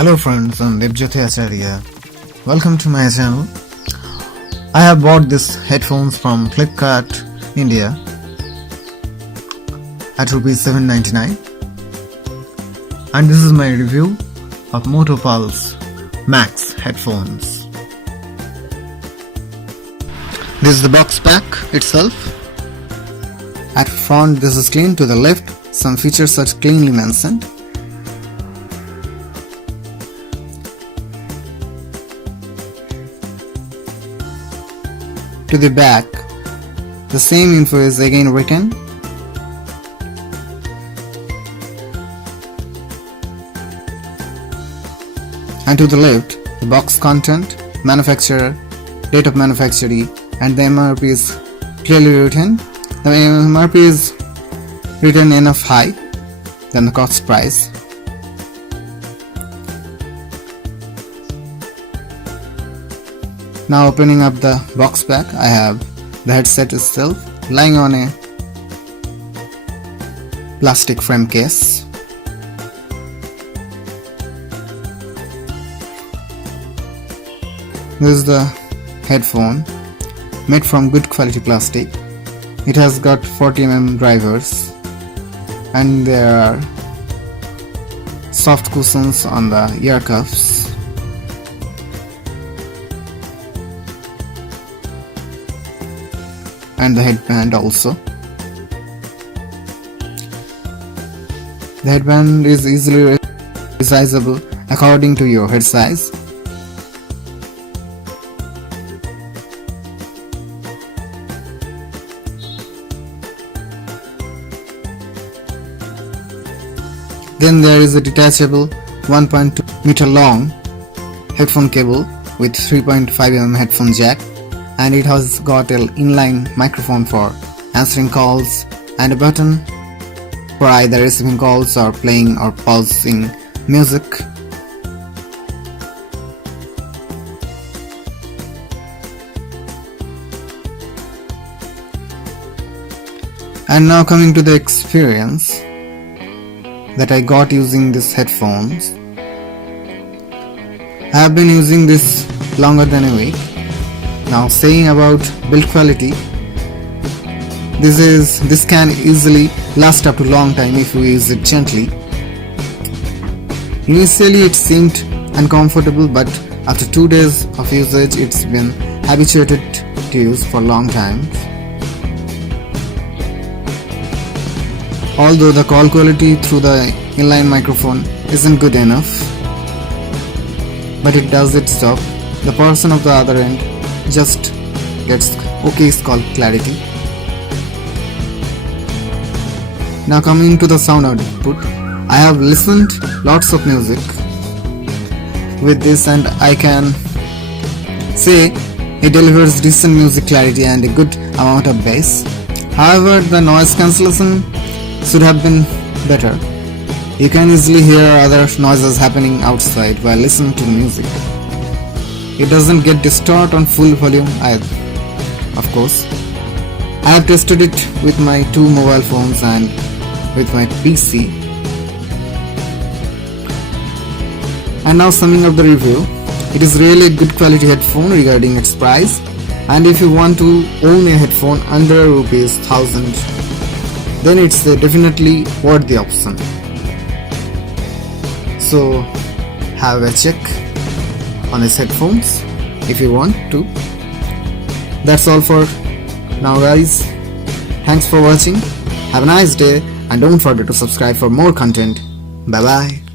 Hello friends, I'm Debjyoti Acharya. Welcome to my channel. I have bought these headphones from Flipkart, India at ₹799, and this is my review of Moto Pulse Max headphones. This is the box pack itself. At front this is clean, to the left some features are cleanly mentioned. To the back, the same info is again written. And to the left, the box content, manufacturer, date of manufacture, and the MRP is clearly written. The MRP is written enough high than the cost price. Now opening up the box pack, I have the headset itself lying on a plastic frame case. This is the headphone made from good quality plastic. It has got 40mm drivers and there are soft cushions on the ear cuffs. And the headband also. The headband is easily resizable according to your head size. Then there is a detachable 1.2 meter long headphone cable with 3.5mm headphone jack, and it has got an inline microphone for answering calls and a button for either receiving calls or playing or pausing music. And now coming to the experience that I got using these headphones. I have been using this longer than a week. Now saying about build quality, this can easily last up to long time if you use it gently. Initially it seemed uncomfortable, but after 2 days of usage it's been habituated to use for long time. Although the call quality through the inline microphone isn't good enough, but it does its job. The person of the other end just gets okay call clarity. Now coming to the sound output, I have listened lots of music with this and I can say it delivers decent music clarity and a good amount of bass. However, the noise cancellation should have been better. You can easily hear other noises happening outside while listening to music. It doesn't get distort on full volume either, of course. I have tested it with my 2 mobile phones and with my PC. And now summing up the review, it is really a good quality headphone regarding its price, and if you want to own a headphone under ₹1000, then it's definitely worth the option. So have a check on his headphones if you want to. That's all for now guys. Thanks for watching. Have a nice day and don't forget to subscribe for more content. Bye bye.